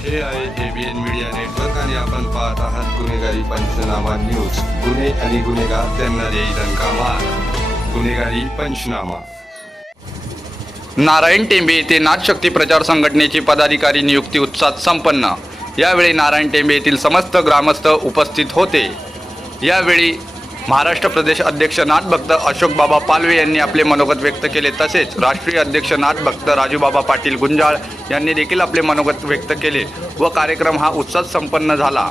हे आहे ABN media network आणि आपण पाहत आहात गुन्हेगारी पंचनामा न्यूज. गुन्हे आणि गुन्हेगार त्यांना देई दणका गुन्हेगारी पंचनामा. नारायण टेंबे येथे नाथशक्ती प्रचार संघटनेची पदाधिकारी नियुक्ती उत्साहात संपन्न. यावेळी नारायण टेंबे येथील समस्त ग्रामस्थ उपस्थित होते. यावेळी महाराष्ट्र प्रदेश अध्यक्ष नाथभक्त अशोक बाबा पालवे यांनी आपले मनोगत व्यक्त केले. तसेच राष्ट्रीय अध्यक्ष नाथभक्त राजूबाबा पाटील गुंजाळ यांनी देखील आपले मनोगत व्यक्त केले व कार्यक्रम हा उत्साहात संपन्न झाला.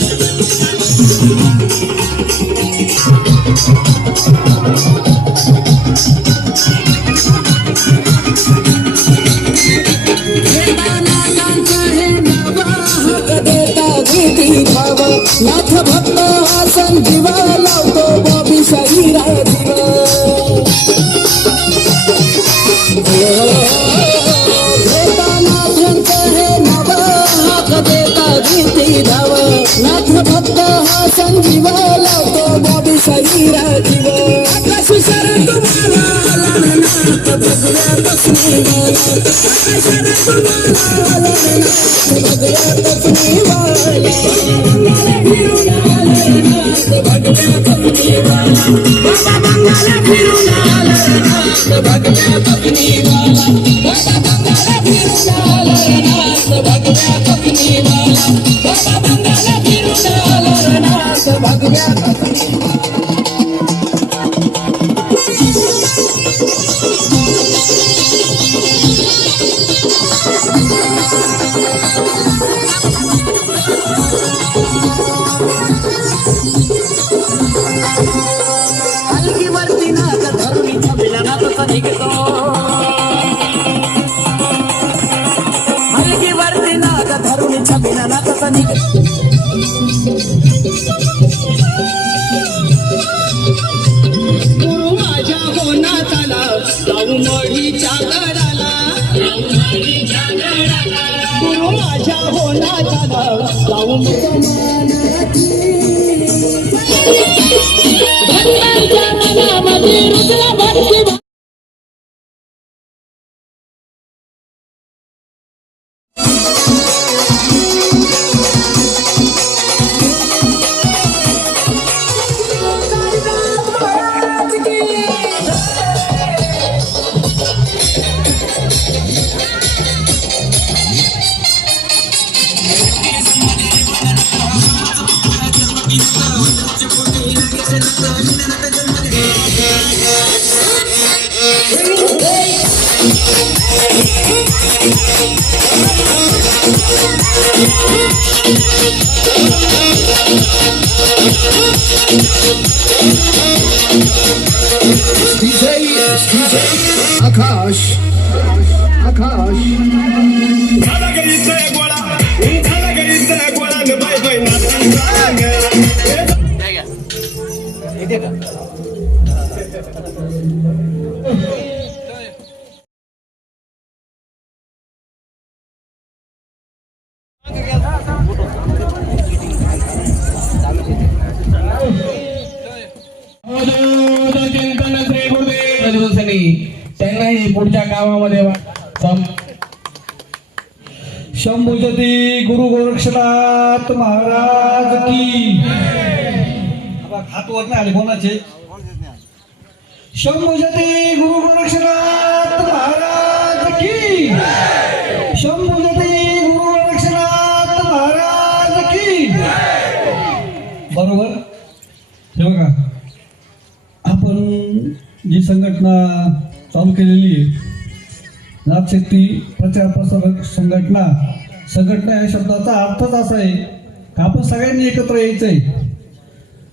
नाथ भगव्या छबिला नाचता निघतो गुरु माझ्या होनाताला जाऊ मढीच्या गडाला. गुरु माझ्या होनाताला जाऊ मनामध्ये रुजला भक्ती Akash, Akash. Kalagari se agora, kalagari se agora, ne bye bye na tanga. पुढच्या कामामध्ये शंभूजती गुरु गोरक्षनाथ महाराज की हात वर नाही आले कोणाचे? शंभूजती गुरु गोरक्षनाथ महाराज की शंभूजती गुरु गोरक्षनाथ महाराज की बरोबर? हे बघा आपण जी संघटना चालू केलेली आहे. नाथशक्ती प्रचार प्रसारक संघटना. संघटना या शब्दाचा अर्थच असा आहे का आपण सगळ्यांनी एकत्र यायचं आहे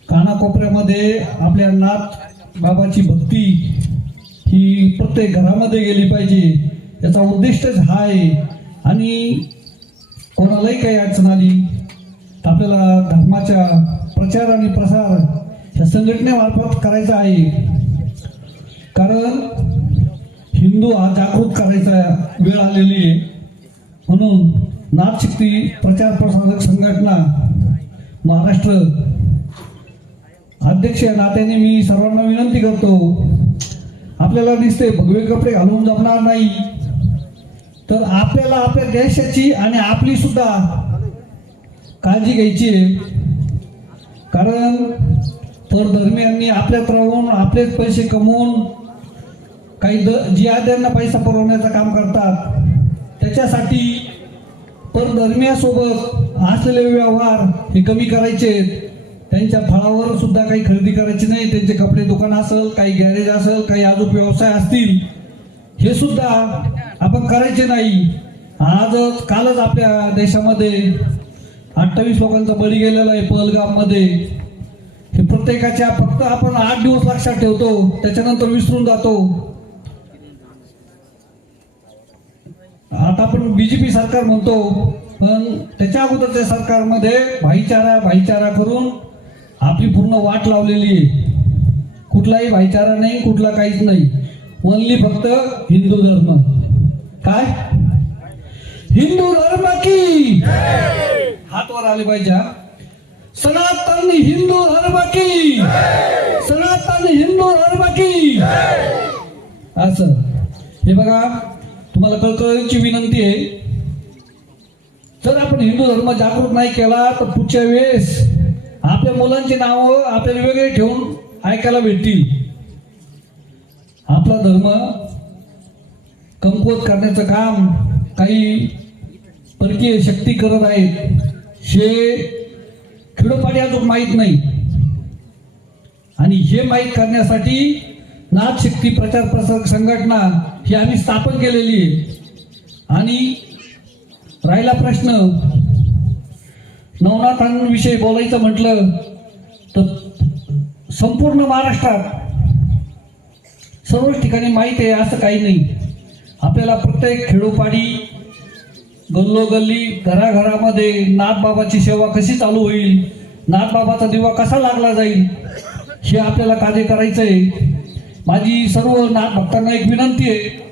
कानाकोपऱ्यामध्ये आपल्या नाथ बाबाची भक्ती ही प्रत्येक घरामध्ये गेली पाहिजे. याचा उद्दिष्टच हा आहे. आणि कोणालाही काही अडचण आली तर आपल्याला धर्माच्या प्रचार आणि प्रसार या संघटनेमार्फत करायचा आहे. कारण हिंदू हा जागृत करायचा वेळ आलेली आहे. म्हणून नाथशक्ती प्रचार प्रसारक संघटना महाराष्ट्र अध्यक्ष या नात्याने मी सर्वांना विनंती करतो आपल्याला दिसते भगवे कपडे घालून जमणार नाही. तर आपल्याला आपल्या देशाची आणि आपली सुद्धा काळजी घ्यायची आहे. कारण परधर्मियांनी आपल्यात राहून आपलेच पैसे कमवून काही द जिहाद्यांना पैसा पुरवण्याचं काम करतात त्याच्यासाठी परधर्मियासोबत असलेले व्यवहार हे कमी करायचे. त्यांच्या फळावर सुद्धा काही खरेदी करायची नाही. त्यांचे कपडे दुकान असेल काही गॅरेज असेल काही अजून व्यवसाय असतील हे सुद्धा आपण करायचे नाही. आजच कालच आपल्या देशामध्ये अठ्ठावीस लोकांचा बळी गेलेला आहे पहलगाममध्ये. हे प्रत्येकाच्या फक्त आपण आठ दिवस लक्षात ठेवतो त्याच्यानंतर विसरून जातो. आता आपण बीजेपी सरकार म्हणतो पण त्याच्या अगोदरच्या सरकारमध्ये भाईचारा भाईचारा करून आपली पूर्ण वाट लावलेली आहे. कुठलाही भाईचारा नाही कुठला काहीच नाही. ओनली फक्त हिंदू धर्म. काय? हिंदू धर्म की! हात वर आले पाहिजे सनातन हिंदू धर्म की! सनातन हिंदू धर्म की! असं. हे बघा तुम्हाला कळकळीची विनंती आहे. जर आपण हिंदू धर्म जागृत नाही केला तर पुढच्या वेळेस आपल्या मुलांची नावं आपल्याला वेगळे ठेवून ऐकायला भेटतील. आपला धर्म कमकुवत करण्याचं काम काही परकीय शक्ती करत आहेत हे खेडोपाडी अजून माहीत नाही. आणि हे माहीत करण्यासाठी नाथ शक्ती प्रचार प्रसार संघटना ही आम्ही स्थापन केलेली आहे. आणि राहिला प्रश्न नवनाथांविषयी बोलायचं म्हटलं तर संपूर्ण महाराष्ट्रात सर्वच ठिकाणी माहीत आहे असं काही नाही. आपल्याला प्रत्येक खेडोपाडी गल्लोगल्ली घराघरामध्ये नाथबाबाची सेवा कशी चालू होईल नाथबाबाचा दिवा कसा लागला जाईल हे आपल्याला कार्य करायचं आहे माझी सर्व नाथ भक्तांना एक विनंती आहे.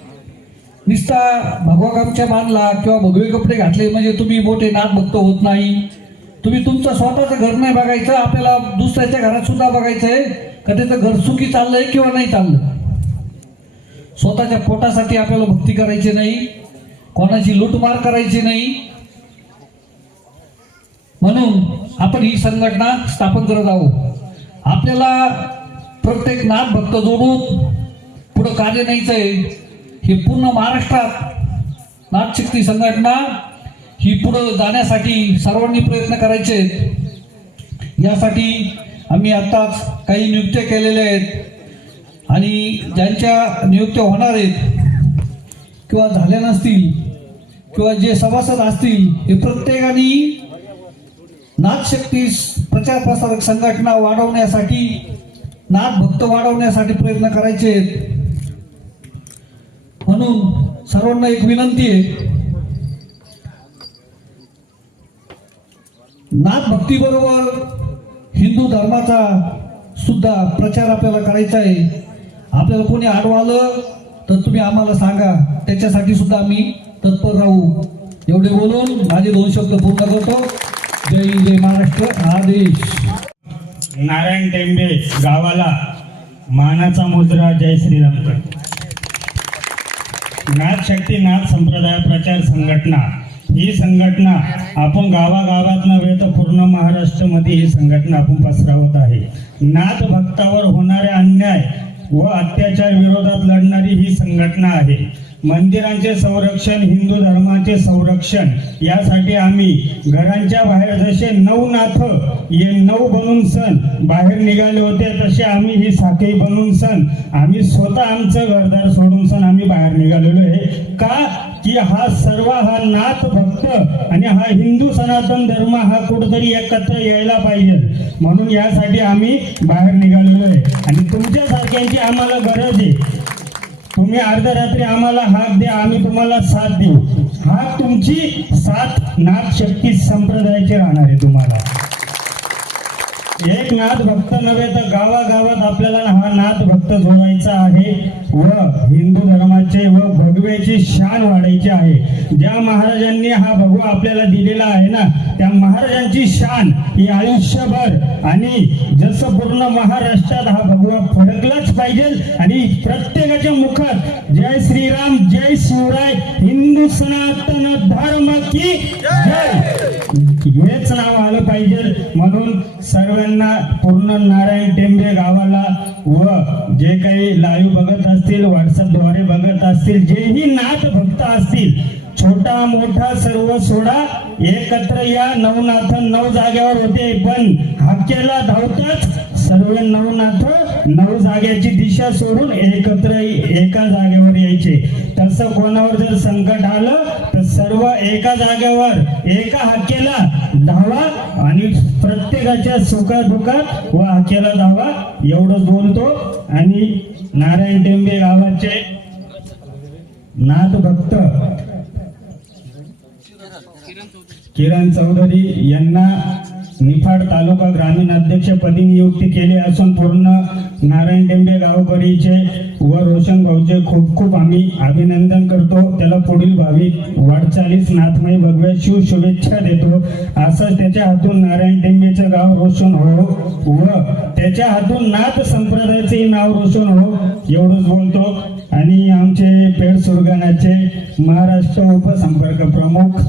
निस्ता भगवागामच्या मानला किंवा भगवे कपडे घातले म्हणजे तुम्ही मोठे नाथ भक्त होत नाही. तुम्ही तुमचं स्वतःचं घर नाही बघायचं आपल्याला दुसऱ्याच्या घरात सुद्धा बघायचं आहे का त्याचं घर सुखी चाललंय किंवा नाही चाललं? स्वतःच्या पोटासाठी आपल्याला भक्ती करायची नाही कोणाची लूटमार करायची नाही. म्हणून आपण ही संघटना स्थापन करत आहोत. आपल्याला प्रत्येक नाथ भक्त जोडून पुढं कार्य न्यायचं आहे हे पूर्ण महाराष्ट्रात नाथशक्ती संघटना ही पुढं जाण्यासाठी सर्वांनी प्रयत्न करायचे. आहेत यासाठी आम्ही आत्ताच काही नियुक्त्या केलेल्या आहेत. आणि ज्यांच्या नियुक्त्या होणार आहेत किंवा झाल्या नसतील किंवा जे सभासद असतील हे प्रत्येकाने नाथशक्ती प्रचार प्रसारक संघटना वाढवण्यासाठी नाथ भक्त वाढवण्यासाठी प्रयत्न करायचे. म्हणून सर्वांना एक विनंती आहे. नाथ भक्तीबरोबर हिंदू धर्माचा सुद्धा प्रचार आपल्याला करायचा आहे. आपल्याला कोणी आलं तर तुम्ही आम्हाला सांगा. त्याच्यासाठी सुद्धा आम्ही तत्पर राहू. एवढे बोलून माझे दोन शब्द पूर्ण करतो. जय जय महाराष्ट्र. आदेश. नारायण टेंबे गावाला मानाचा मुजरा जय श्रीराम करतो नाथ शक्ती नाथ संप्रदाय प्रचार संघटना. ही संघटना आपण गावागावात नव्हे तर पूर्ण महाराष्ट्रामध्ये ही संघटना आपण पसरवत आहे. नाथ भक्तावर होणारे अन्याय व अत्याचार विरोधात लढणारी ही संघटना आहे. मंदिरांचे संरक्षण हिंदू धर्माचे संरक्षण यासाठी आम्ही घरांच्या बाहेर जसे नऊ नाथ हे नऊ बनून सण बाहेर निघाले होते तसे आम्ही ही साखळी बनून सण आम्ही स्वतः आमचं घरदार सोडून सण आम्ही बाहेर निघालेलो आहे. का? की हा सर्व हा नाथ भक्त आणि हा हिंदू सनातन धर्म हा कुठेतरी एकत्र यायला पाहिजे. म्हणून यासाठी आम्ही बाहेर निघालेलो आहे. आणि तुमच्यासारख्यांची आम्हाला गरज आहे. तुम्ही अर्ध्या रात्री आम्हाला हाक द्या आम्ही तुम्हाला साथ देऊ. हा तुमची साथ नाथ शक्ती संप्रदायाची राहणार आहे तुम्हाला. एक नाथ भक्त नव्हे तर गावागावात आपल्याला हा नाथ भक्त जोडायचा आहे व हिंदू धर्माचे व भगव्याची शान वाढायची आहे. ज्या महाराजांनी हा भगवा आपल्याला दिलेला आहे ना त्या महाराजांची शान ही आयुष्यभर आणि जसं पूर्ण महाराष्ट्रात हा भगवा फडकलाच पाहिजे आणि प्रत्येकाच्या मुखात जय श्रीराम जय शिवराय हिंदू सनातन धर्म की जय! हेच नाव आलं पाहिजे. म्हणून सर्वांना पूर्ण नारायण टेंबे गावाला व जे काही लाईव्ह बघत असतील व्हॉट्सअपद्वारे बघत असतील जेही नाथ भक्त असतील छोटा मोठा सर्व सोडा एकत्र या नवनाथ नऊ जाग्यावर होते. पण हाक्याला धावताच सर्व नऊ नाथ नऊ जाग्याची दिशा सोडून एकत्र एका जागेवर यायचे. तसं कोणावर जर संकट आलं तर सर्व एका जागेवर एका हाकेला धावा आणि प्रत्येकाच्या सुखादुखात व हाकेला धावा. एवढंच बोलतो. आणि नारायण टेंबे गावाचे नाथ भक्त किरण चौधरी यांना निफाड तालुका ग्रामीण अध्यक्षपदी नियुक्ती केली असून पूर्ण नारायण डेंबे गावकरीचे व रोशन भाऊचे खूप खूप आम्ही अभिनंदन करतो. त्याला पुढील भावी वाटचालीस नाथमय भगव्या शिव शुभेच्छा देतो. असंच त्याच्या हातून नारायण टेंबेचं गाव रोशन हो व त्याच्या हातून नाथ संप्रदायाचे नाव रोशन हो एवढंच बोलतो. आणि आमचे पेड सुरगाण्याचे महाराष्ट्र उपसंपर्क प्रमुख